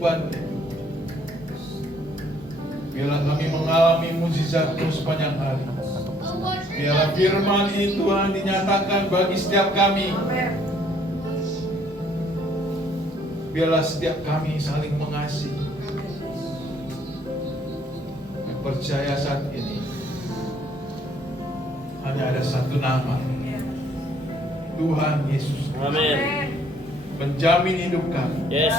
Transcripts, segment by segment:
kehidupan. Biarlah kami mengalami mukjizat-Mu sepanjang hari. Biarlah firman ini Tuhan dinyatakan bagi setiap kami. Biarlah setiap kami saling mengasihi. Percaya saat ini hanya ada satu nama, Tuhan Yesus. Amin. Menjamin hidup kami. Yes.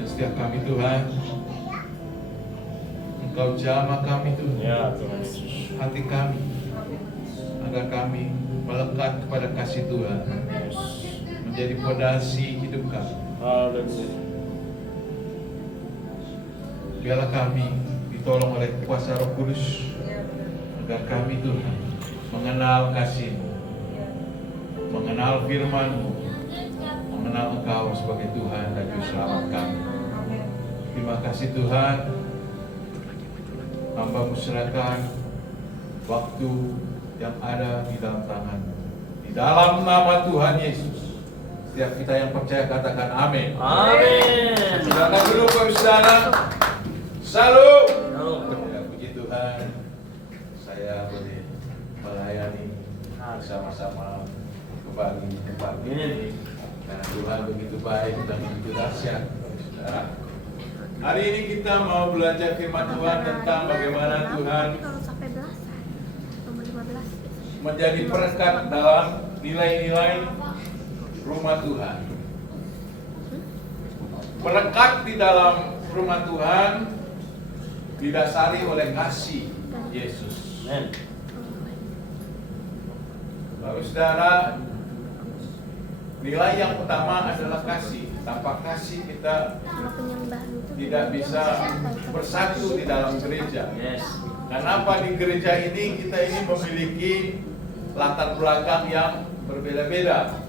Dan setiap kami Tuhan, Engkau jamah kami Tuhan. Ya Tuhan Yesus. Hati kami, agar kami melekat kepada kasih Tuhan, menjadi fondasi hidup kami. Haleluya. Biarlah kami ditolong oleh kuasa Roh Kudus, agar kami Tuhan mengenal kasih-Mu, mengenal firman-Mu, mengenal Engkau sebagai Tuhan dan Juru Selamat kami. Terima kasih Tuhan. Hamba-Mu serahkan waktu yang ada di dalam tangan-Mu. Di dalam nama Tuhan Yesus, setiap kita yang percaya katakan amin. Amin. Silakan duduk Bapak Saudara. Salam. Ya, puji Tuhan, saya boleh melayani bersama-sama kembali di tempat ini karena Tuhan begitu baik dan begitu dahsyat. Saudara, hari ini kita mau belajar firman Tuhan tentang bagaimana Tuhan menjadi perekat dalam nilai-nilai rumah Tuhan. Perekat di dalam rumah Tuhan didasari oleh kasih Yesus. Amin. Bapak Saudara, nilai yang utama adalah kasih. Tanpa kasih kita tidak bisa bersatu di dalam gereja. Yes. Kenapa di gereja ini kita ini memiliki latar belakang yang berbeda-beda,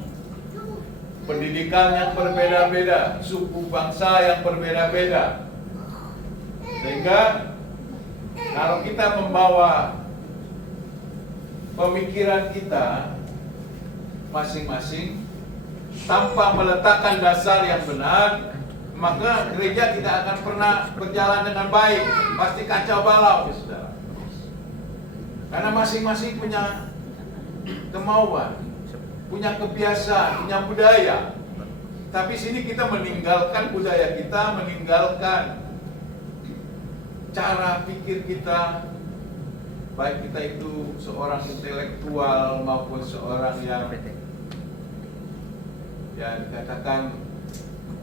pendidikan yang berbeda-beda, suku bangsa yang berbeda-beda. Sehingga kalau kita membawa pemikiran kita masing-masing tanpa meletakkan dasar yang benar, maka gereja tidak akan pernah berjalan dengan baik. Pasti kacau balau, saudara. Karena masing-masing punya kemauan, punya kebiasaan, punya budaya. Tapi sini kita meninggalkan budaya kita, meninggalkan cara pikir kita, baik kita itu seorang intelektual maupun seorang yang dikatakan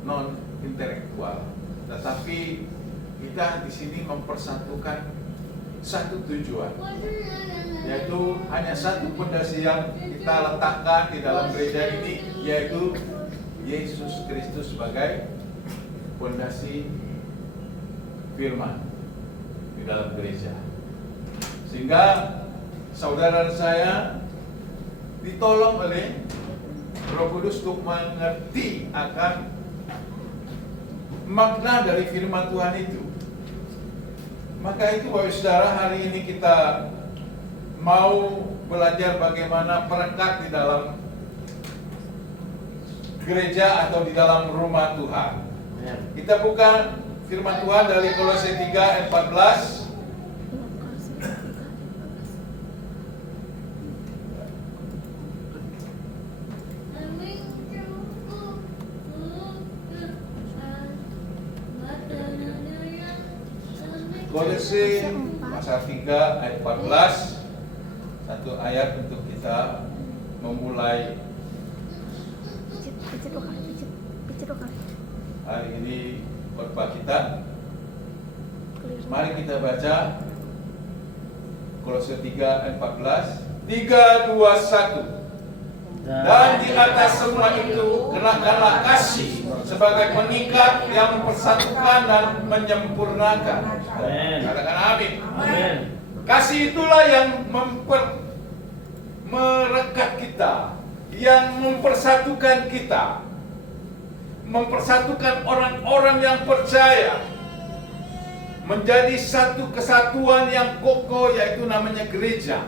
non intelektual, tetapi kita di sini mempersatukan satu tujuan, yaitu hanya satu fondasi yang kita letakkan di dalam gereja ini, yaitu Yesus Kristus sebagai fondasi firman di dalam gereja. Sehingga saudara saya ditolong oleh Roh Kudus untuk mengerti akan makna dari firman Tuhan itu. Maka itu Bapak Saudara, hari ini kita mau belajar bagaimana perekat di dalam gereja atau di dalam rumah Tuhan. Kita buka firman Tuhan dari Kolose 3 ayat 14. Kolose pasal 3 ayat 14. Satu ayat untuk kita memulai hari ini khotbah kita. Mari kita baca Kolose 3 ayat 14. 3, 2, 1. Dan di atas semua itu kenakanlah kasih sebagai pengikat yang mempersatukan dan menyempurnakan. Amin. Katakan amin. Amin. Kasih itulah yang merekat kita, yang mempersatukan kita, mempersatukan orang-orang yang percaya menjadi satu kesatuan yang kokoh, yaitu namanya gereja.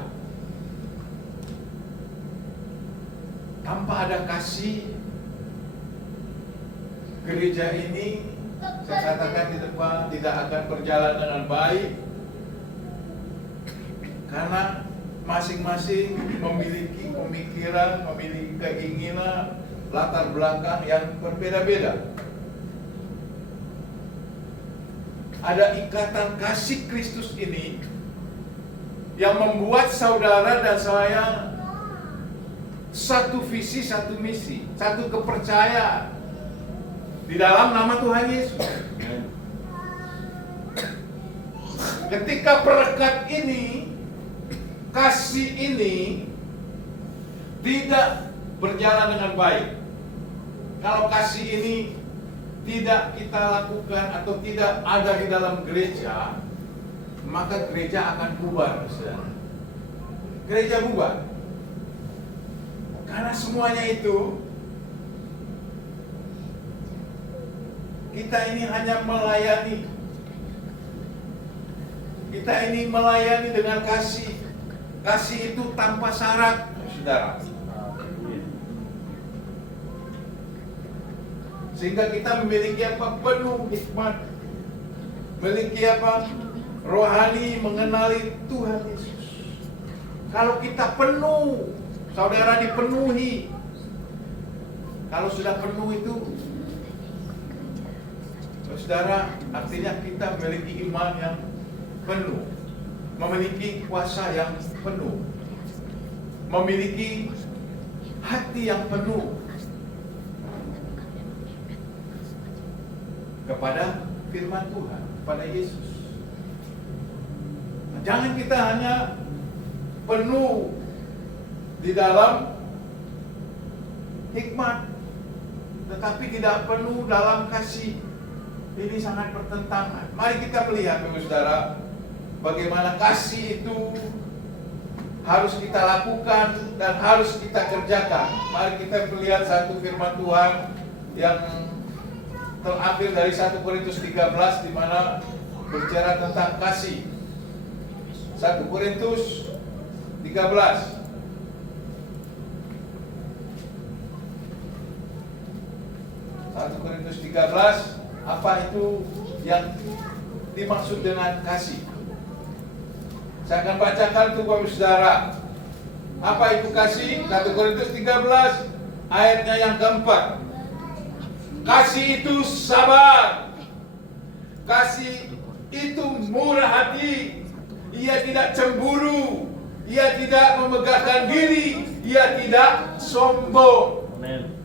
Tanpa ada kasih, gereja ini, saya katakan di depan, tidak akan berjalan dengan baik karena masing-masing memiliki pemikiran, memiliki keinginan, latar belakang yang berbeda-beda. Ada ikatan kasih Kristus ini yang membuat saudara dan saya satu visi, satu misi, satu kepercayaan di dalam nama Tuhan Yesus. Ketika perekat ini, kasih ini tidak berjalan dengan baik, kalau kasih ini tidak kita lakukan atau tidak ada di dalam gereja, maka gereja akan bubar, saudara. Gereja bubar. Karena semuanya itu, kita ini hanya melayani. Kita ini melayani dengan kasih. Kasih itu tanpa syarat, saudara. Sehingga kita memiliki apa? Penuh hikmat. Memiliki apa? Rohani, mengenali Tuhan Yesus. Kalau kita penuh, saudara dipenuhi. Kalau sudah penuh itu, saudara, artinya kita memiliki iman yang penuh, memiliki kuasa yang penuh, memiliki hati yang penuh kepada firman Tuhan, kepada Yesus. Jangan kita hanya penuh di dalam hikmat, tetapi tidak penuh dalam kasih. Ini sangat bertentangan. Mari kita melihat, saudara, bagaimana kasih itu harus kita lakukan dan harus kita kerjakan. Mari kita melihat satu firman Tuhan yang terambil dari 1 Korintus 13 di mana berbicara tentang kasih. 1 Korintus 13. 1 Korintus 13, apa itu yang dimaksud dengan kasih? Saya akan bacakan untuk Bapak Saudara. Apa itu kasih? 1 Korintus 13 ayatnya yang keempat. Kasih itu sabar. Kasih itu murah hati. Ia tidak cemburu. Ia tidak memegahkan diri. Ia tidak sombong. Amen.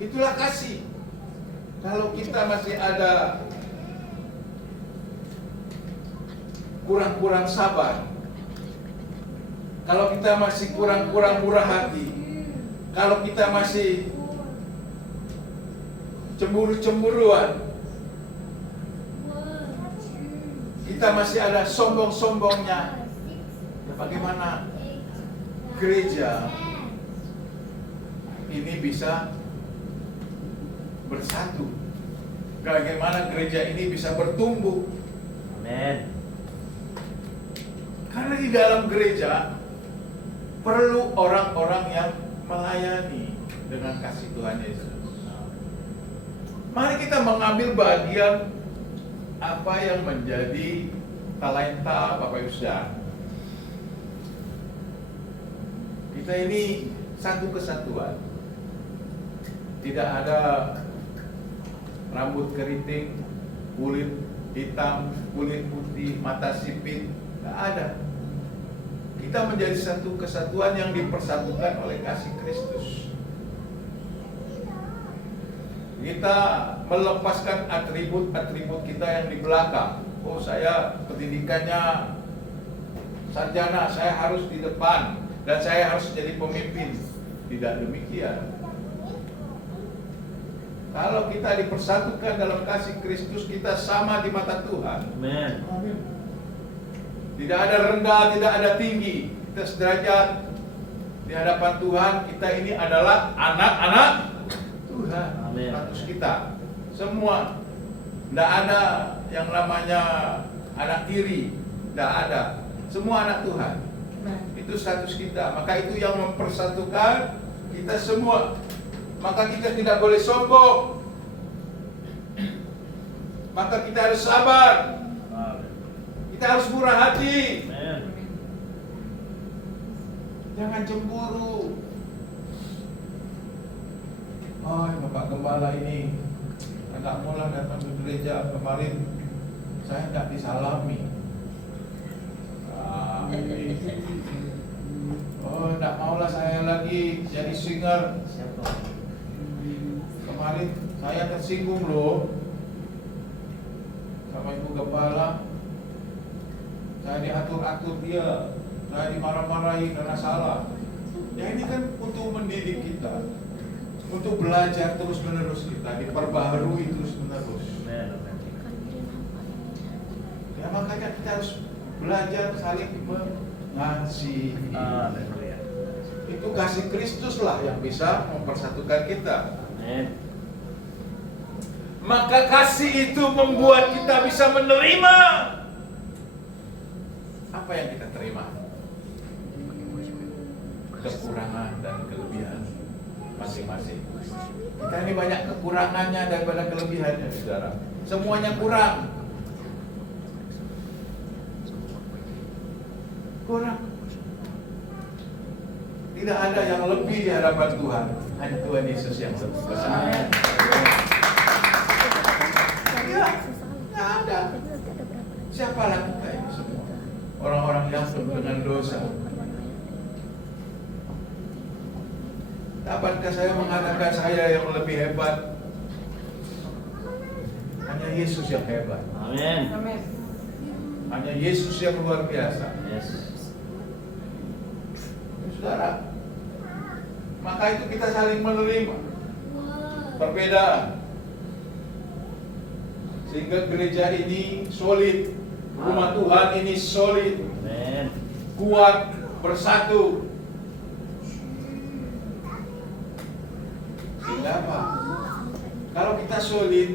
Itulah kasih. Kalau kita masih ada kurang-kurang sabar, kalau kita masih kurang-kurang murah hati, kalau kita masih cemburu-cemburuan, kita masih ada sombong-sombongnya, ya bagaimana gereja ini bisa bersatu? Bagaimana gereja ini bisa bertumbuh? Amen. Karena di dalam gereja perlu orang-orang yang melayani dengan kasih Tuhan Yesus. Mari kita mengambil bagian apa yang menjadi talenta Bapak Ibu Saudara. Kita ini satu kesatuan. Tidak ada rambut keriting, kulit hitam, kulit putih, mata sipit. Tidak ada. Kita menjadi satu kesatuan yang dipersatukan oleh kasih Kristus. Kita melepaskan atribut-atribut kita yang di belakang. Oh, saya pendidikannya sarjana, saya harus di depan dan saya harus jadi pemimpin. Tidak demikian. Kalau kita dipersatukan dalam kasih Kristus, kita sama di mata Tuhan. Amen. Tidak ada rendah, tidak ada tinggi. Kita sederajat di hadapan Tuhan. Kita ini adalah anak-anak Tuhan. Amin. Status kita semua. Tidak ada yang namanya anak tiri. Tidak ada. Semua anak Tuhan. Itu status kita. Maka itu yang mempersatukan kita semua. maka kita tidak boleh sombong. Maka kita harus sabar. Kita harus murah hati. Amen. Jangan cemburu. Oh, Bapak Gembala ini enggak mula datang ke gereja kemarin, saya enggak disalami. Oh, enggak maulah saya lagi jadi singer. Kemarin saya tersinggung loh sama Ibu Gembala. Saya diatur-atur dia, saya dimarah-marahi karena salah. Ya ini kan untuk mendidik kita, untuk belajar terus-menerus kita, diperbaharui terus-menerus. Ya makanya kita harus belajar saling mengasihi. Itu kasih Kristus lah yang bisa mempersatukan kita. Amen. Maka kasih itu membuat kita bisa menerima apa yang kita terima. Kekurangan dan kelebihan masing-masing. Kita ini banyak kekurangannya daripada kelebihannya, saudara. Semuanya kurang. Kurang. Tidak ada yang lebih di hadapan Tuhan. Hanya Tuhan Yesus yang lebih besar. Ya, nggak ada. Siapa lagi kita ini semua? Orang-orang yang penuh dengan dosa. Dapatkah saya mengatakan saya yang lebih hebat? Hanya Yesus yang hebat. Amen. Hanya Yesus yang luar biasa. Yes. Saudara, maka itu kita saling menerima perbedaan sehingga gereja ini solid, rumah Tuhan ini solid, Amen. kuat, bersatu. Sehingga apa? Kalau kita solid,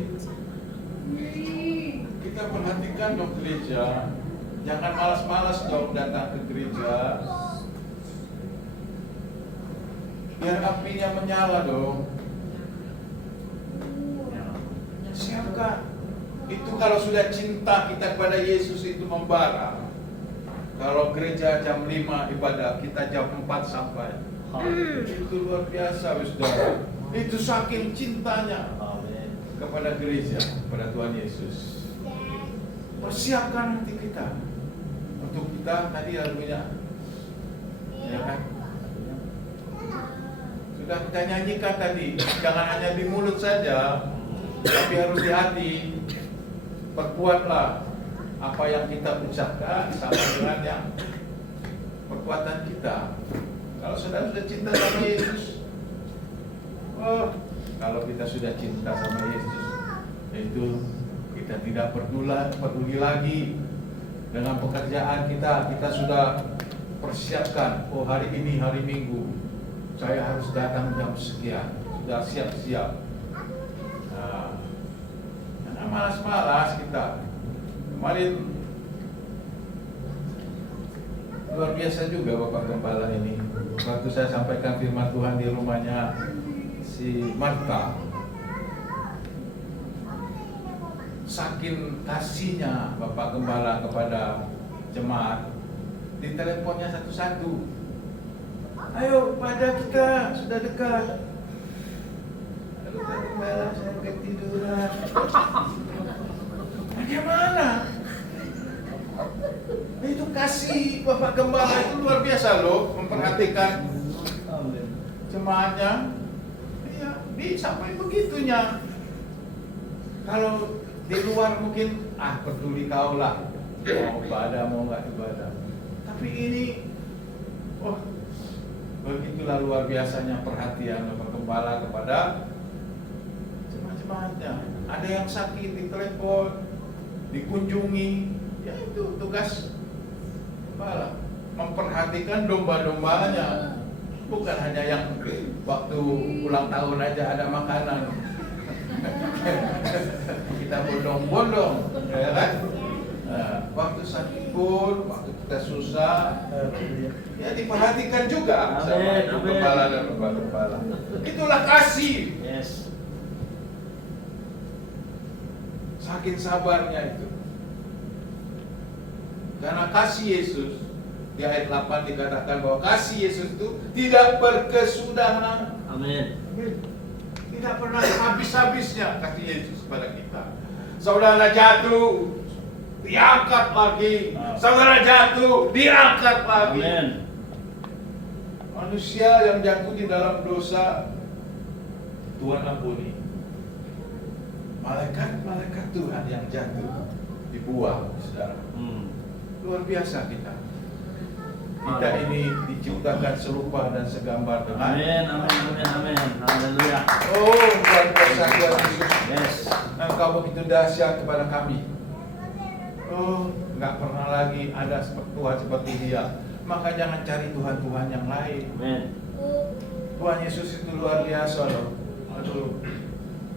kita perhatikan dong gereja, jangan malas-malas dong datang ke gereja. Biar apinya menyala dong. Siapkah? Itu kalau sudah cinta kita kepada Yesus itu membara. Kalau gereja jam 5 ibadah, kita jam 4 sampai. Itu luar biasa, saudara. Itu saking cintanya Amen. kepada gereja, kepada Tuhan Yesus. Persiapkan hati kita untuk kita tadi lalunya, ya kan? Sudah kita nyanyikan tadi, jangan hanya di mulut saja, tapi harus di hati. Perkuatlah apa yang kita ucapkan sama dengan yang perkuatan kita. Kalau saudara sudah cinta sama Yesus, oh, kalau kita sudah cinta sama Yesus, itu kita tidak peduli lagi dengan pekerjaan kita. Kita sudah persiapkan, oh hari ini hari Minggu, saya harus datang jam sekian, sudah siap-siap. Nah, jangan malas-malas kita. Kemarin luar biasa juga Bapak Gembala ini. Waktu saya sampaikan firman Tuhan di rumahnya si Marta, saking kasihnya Bapak Gembala kepada jemaat, di teleponnya satu-satu. Ayo pada kita sudah dekat. Lalu Pak Gembala, saya ketiduran. Bagaimana? Itu kasih Bapak Gembala itu luar biasa loh, memperhatikan jemaatnya. Iya, sampai begitunya. Kalau di luar mungkin peduli kau lah, mau ibadah mau nggak ibadah. Tapi ini, begitulah luar biasanya perhatian Bapak Gembala kepada jemaat-jemaatnya. Ada yang sakit di telepon, dikunjungi, ya itu tugas Gembala, memperhatikan domba-dombanya, bukan hanya yang waktu ulang tahun aja ada makanan. Kita bondong-bondong, ya kan? Waktu sakit pun, waktu kita susah, ya diperhatikan juga sama Amin, ibu amin. kepala dan bapak kepala. Itulah kasih. Yes. Saking sabarnya itu. Karena kasih Yesus, di ayat 8 dikatakan bahwa kasih Yesus itu tidak berkesudahan. Amin. Tidak pernah habis-habisnya kasih Yesus kepada kita. Saudara jatuh, diangkat lagi. Saudara jatuh, diangkat lagi. Amin. Manusia yang jatuh di dalam dosa, Tuhan ampuni. Malaikat-malaikat Tuhan yang jatuh, dibuang, saudara. Luar biasa kita. Kita ini diciptakan serupa dan segambar dengan. Amin. Amin. Amin. Amin. Haleluya. Oh, luar biasa Tuhan Yesus. Yes. Engkau begitu dahsyat kepada kami. Oh, nggak pernah lagi ada Tuhan seperti Dia. Maka jangan cari Tuhan-Tuhan yang lain. Amin. Tuhan Yesus itu luar biasa loh. Aduh,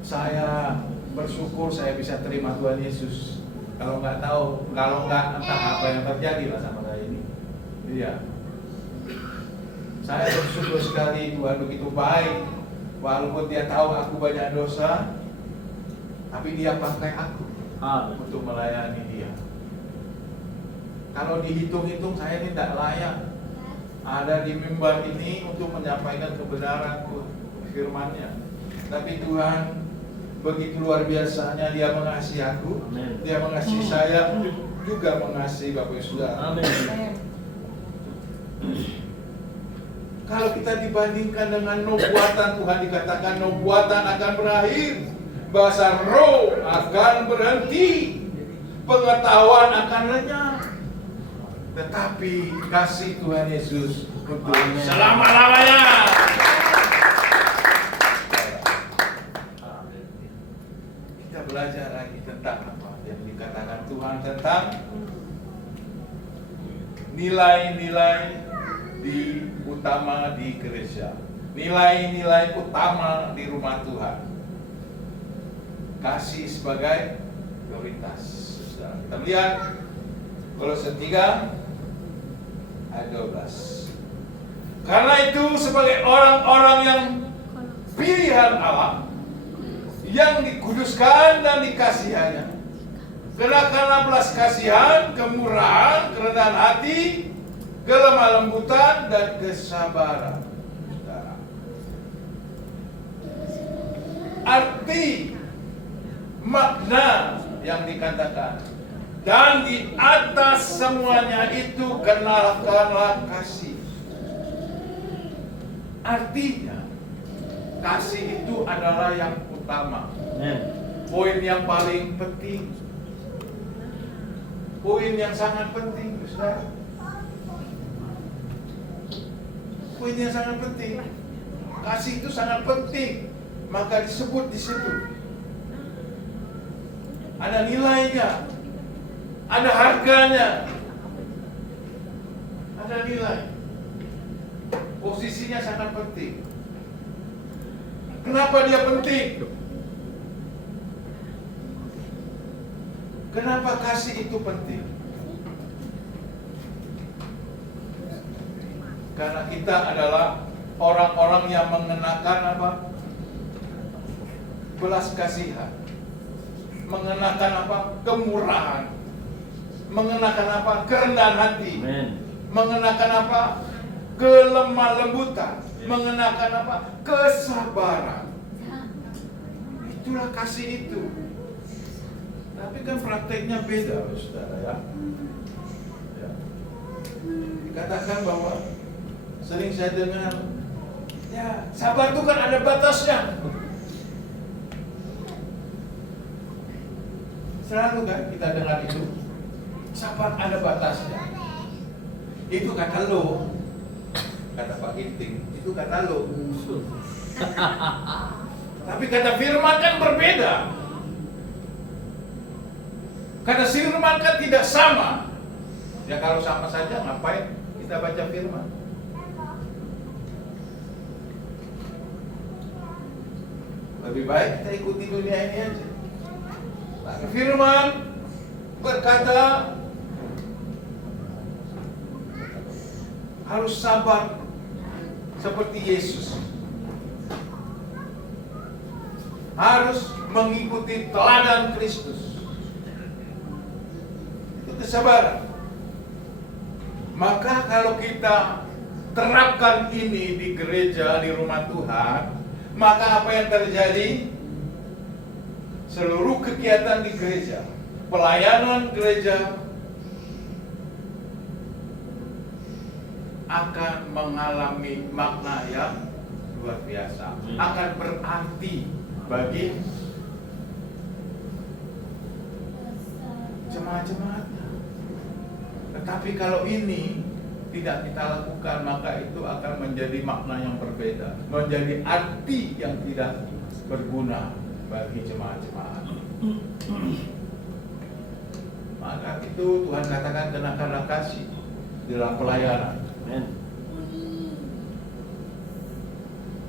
saya bersyukur saya bisa terima Tuhan Yesus. Kalau nggak entah apa yang terjadi lah sama saya ini. Iya. Saya bersyukur sekali Tuhan begitu baik. Walaupun Dia tahu aku banyak dosa, tapi Dia pakai aku Amin. untuk melayani Dia. Kalau dihitung-hitung saya ini tidak layak ada di mimbar ini untuk menyampaikan kebenaran firman-Nya. Tapi Tuhan begitu luar biasanya Dia mengasihi aku. Amin. Dia mengasihi saya, juga mengasihi Bapak Ibu Saudara. Amin. Kalau kita dibandingkan dengan nubuatan, Tuhan dikatakan nubuatan akan berakhir, bahasa roh akan berhenti, pengetahuan akan lenyap. Tetapi kasih Tuhan Yesus untuk Amin. selama-lamanya. Kita belajar lagi tentang apa yang dikatakan Tuhan tentang nilai-nilai utama di gereja, nilai-nilai utama di rumah Tuhan. Kasih sebagai prioritas. Kita lihat Kolose 3 ayat 12. Karena itu sebagai orang-orang yang pilihan Allah, yang dikuduskan dan dikasihannya, kenakanlah belas kasihan, kemurahan, kerendahan hati, kelemah lembutan, dan kesabaran. Arti makna yang dikatakan, dan di atas semuanya itu kenalkanlah kasih. Artinya kasih itu adalah yang utama. Amin. Poin yang paling penting, poin yang sangat penting, saudara. Poin yang sangat penting. Kasih itu sangat penting, maka disebut di situ. Ada nilainya, ada harganya, ada nilai. Posisinya sangat penting. Kenapa dia penting? Kenapa kasih itu penting? Karena kita adalah orang-orang yang mengenakan apa? Belas kasihan, mengenakan apa? Kemurahan, mengenakan apa? Kerendahan hati, Amin. mengenakan apa? Kelemah lembutan, mengenakan apa? Kesabaran. Itulah kasih itu. Tapi kan prakteknya beda, saudara ya. Dikatakan bahwa sering saya dengar, ya sabar itu kan ada batasnya. Selalu kan kita dengar itu, sabar ada batasnya. Itu kata lo, kata Pak Ginting, itu kata lo. Tapi kata firman kan berbeda. Kata firman kan tidak sama. Ya kalau sama saja ngapain kita baca firman? Lebih baik kita ikuti dunia ini aja. Firman berkata harus sabar seperti Yesus. Harus mengikuti teladan Kristus. Itu kesabaran. Maka kalau kita terapkan ini di gereja, di rumah Tuhan, maka apa yang terjadi? Seluruh kegiatan di gereja, pelayanan gereja akan mengalami makna yang luar biasa, akan berarti bagi jemaat-jemaatnya. Tetapi kalau ini tidak kita lakukan, maka itu akan menjadi makna yang berbeda, menjadi arti yang tidak berguna bagi jemaat-jemaat. Maka itu Tuhan katakan kenakanlah kasih dalam pelayanan. Amen.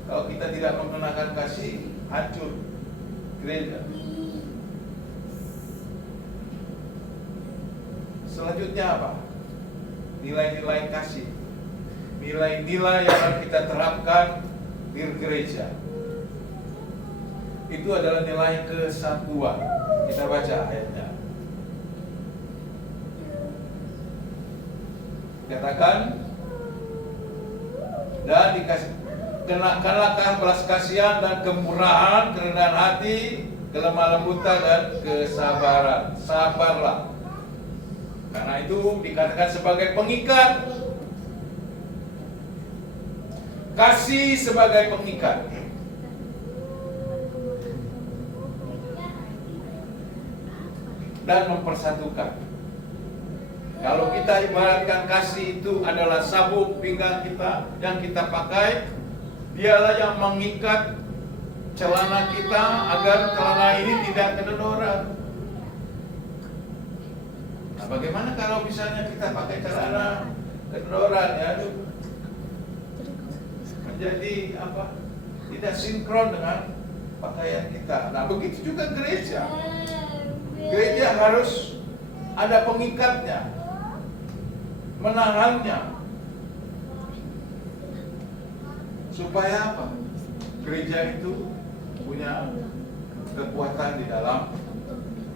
Kalau kita tidak mengenakan kasih, hancur gereja. Selanjutnya apa? Nilai-nilai kasih, nilai-nilai yang harus kita terapkan di gereja. Itu adalah nilai kesatuan. Kita baca ayatnya. Katakan, dan dikasih, kenakanlah belas kasihan dan kemurahan, kerendahan hati, kelemah lembutan dan kesabaran. Sabarlah. Karena itu dikatakan sebagai pengikat. Kasih sebagai pengikat. Dan mempersatukan. Kalau kita ibaratkan kasih itu adalah sabuk pinggang kita yang kita pakai, dialah yang mengikat celana kita agar celana ini tidak kedodoran. Nah, bagaimana kalau misalnya kita pakai celana kedodoran, ya, menjadi apa? Tidak sinkron dengan pakaian kita. Nah, begitu juga gereja. Gereja harus ada pengikatnya, menahannya, supaya apa? Gereja itu punya kekuatan di dalam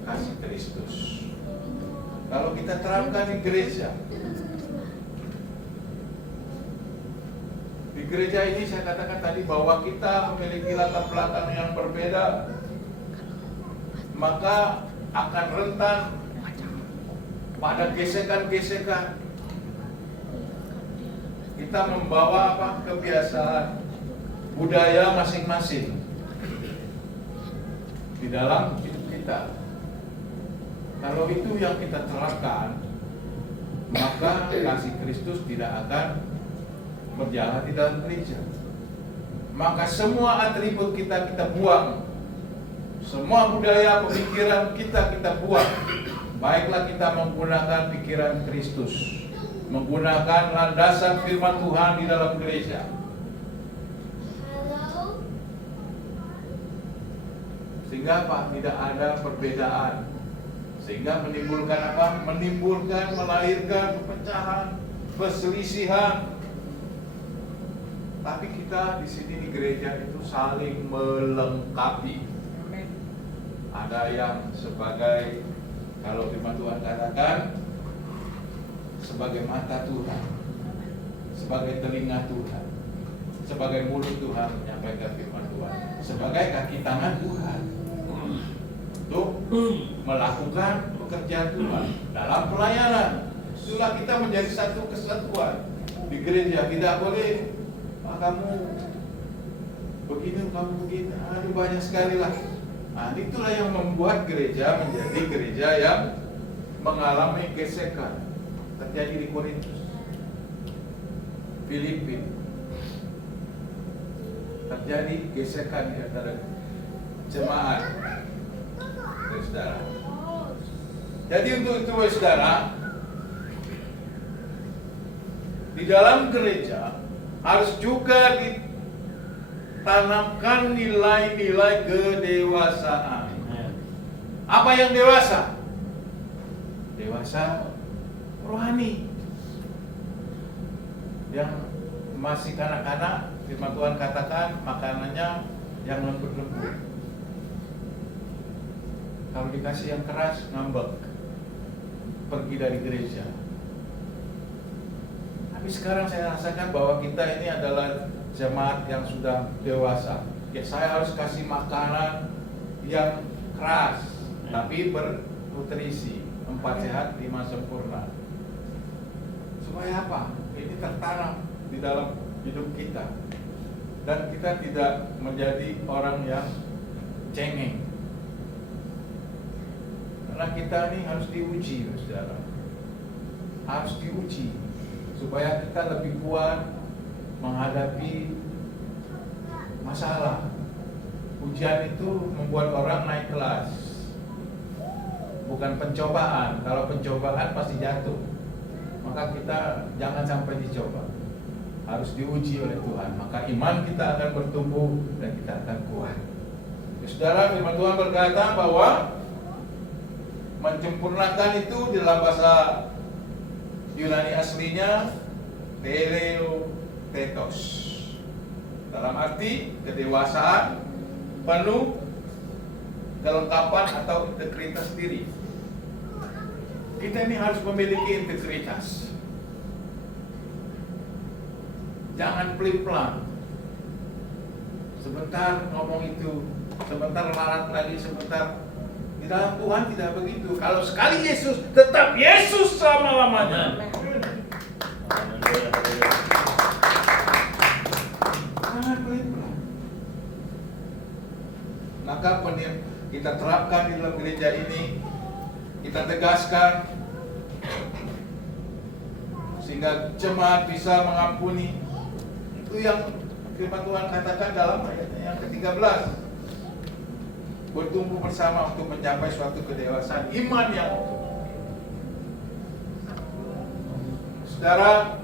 kasih Kristus. Kalau kita terapkan di gereja ini saya katakan tadi bahwa kita memiliki latar belakang yang berbeda, maka akan rentan pada gesekan-gesekan. Kita membawa apa? Kebiasaan, budaya masing-masing di dalam hidup kita. Kalau itu yang kita terapkan, maka kasih Kristus tidak akan berjalan di dalam gereja. Maka semua atribut kita buang. Semua budaya pemikiran kita buang. Baiklah kita menggunakan pikiran Kristus, menggunakan landasan firman Tuhan di dalam gereja. Sehingga apa? Tidak ada perbedaan. Sehingga menimbulkan apa? Melahirkan perpecahan, perselisihan. Tapi kita di sini di gereja itu saling melengkapi. Ada yang sebagai, kalau firman Tuhan katakan, sebagai mata Tuhan, sebagai telinga Tuhan, sebagai mulut Tuhan menyampaikan firman Tuhan, sebagai kaki tangan Tuhan untuk melakukan pekerjaan Tuhan dalam pelayanan. Itulah kita menjadi satu kesatuan di gereja. Tidak boleh kamu begini, kamu begini. Aduh, banyak sekali lah. Nah, itulah yang membuat gereja menjadi gereja yang mengalami gesekan. Terjadi di Korintus, Filipin, terjadi gesekan di antara jemaat, saudara. Jadi untuk itu, saudara, di dalam gereja harus juga ditanamkan nilai-nilai kedewasaan. Apa yang dewasa? Dewasa rohani. Yang masih kanak-kanak, firman Tuhan katakan makanannya yang lembut-lembut. Kalau dikasih yang keras, ngambek, pergi dari gereja. Tapi sekarang saya rasakan bahwa kita ini adalah jemaat yang sudah dewasa. Ya, saya harus kasih makanan yang keras, tapi bernutrisi, 4 sehat, 5 sempurna. Supaya apa? Ini tertanam di dalam hidup kita, dan kita tidak menjadi orang yang cengeng. Karena kita ini harus diuji, saudara. Harus diuji supaya kita lebih kuat menghadapi masalah. Ujian itu membuat orang naik kelas, bukan pencobaan. Kalau pencobaan pasti jatuh. Maka kita jangan sampai dicoba. Harus diuji oleh Tuhan. Maka iman kita akan bertumbuh dan kita akan kuat. Ya, saudara, firman Tuhan berkata bahwa menyempurnakan itu dalam bahasa Yunani aslinya teleotetos. Dalam arti kedewasaan, penuh kelengkapan atau integritas diri. Kita ini harus memiliki integritas. Jangan pelin-pelan. Sebentar ngomong itu, sebentar larat lagi, sebentar. Di dalam Tuhan tidak begitu. Kalau sekali Yesus, tetap Yesus selama-lamanya. Jangan pelin-pelan. Maka kita terapkan di dalam gereja ini, kita tegaskan sehingga jemaat bisa mengampuni. Itu yang firman Tuhan katakan dalam ayatnya yang ke-13. Bertumbuh bersama untuk mencapai suatu kedewasaan iman yang utuh. Saudara,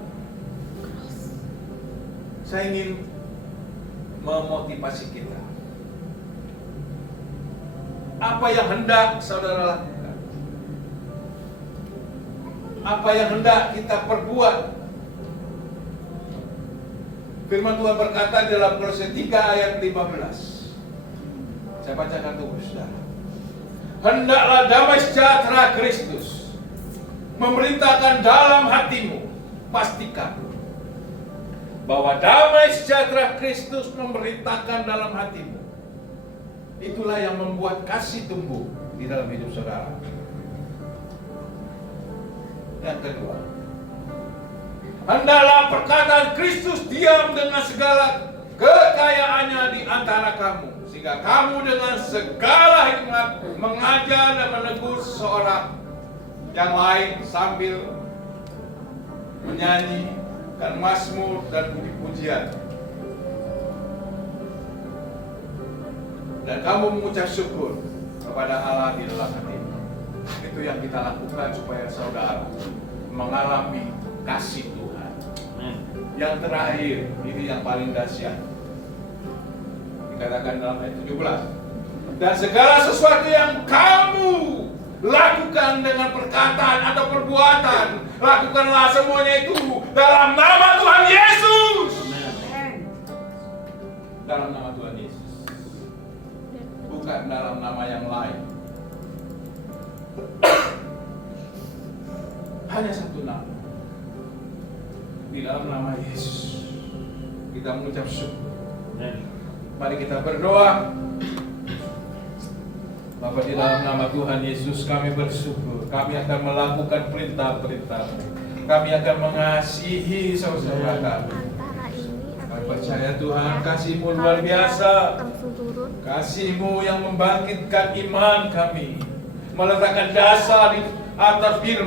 saya ingin memotivasi kita. Apa yang hendak saudara lakukan? Apa yang hendak kita perbuat? Firman Tuhan berkata dalam Kolose 3 ayat 15. Saya bacakan dulu, saudara. Hendaklah damai sejahtera Kristus memerintahkan dalam hatimu. Pastikan bahwa damai sejahtera Kristus memerintahkan dalam hatimu. Itulah yang membuat kasih tumbuh di dalam hidup saudara. Yang kedua, hendaklah perkataan Kristus diam dengan segala kekayaannya di antara kamu, sehingga kamu dengan segala hikmat mengajar dan menegur seorang yang lain sambil menyanyi dan mazmur dan puji-pujian. Dan kamu mengucap syukur kepada Allah di dalam hatimu. Itu yang kita lakukan supaya saudara mengalami kasih Tuhan. Yang terakhir, ini yang paling dahsyat. Dikatakan dalam ayat 17. Dan segala sesuatu yang kamu lakukan dengan perkataan atau perbuatan, lakukanlah semuanya itu dalam nama Tuhan Yesus. Dalam nama Tuhan Yesus. Bukan dalam nama yang lain. Hanya satu nama. Di dalam nama Yesus kita mengucap syukur. Mari kita berdoa. Bapa, di dalam nama Tuhan Yesus kami bersyukur. Kami akan melakukan perintah-perintah-Mu. Kami akan mengasihi saudara kami. Kami percaya Tuhan, kasih-Mu luar biasa. Kasih-Mu yang membangkitkan iman kami, meletakkan dasar di atas firman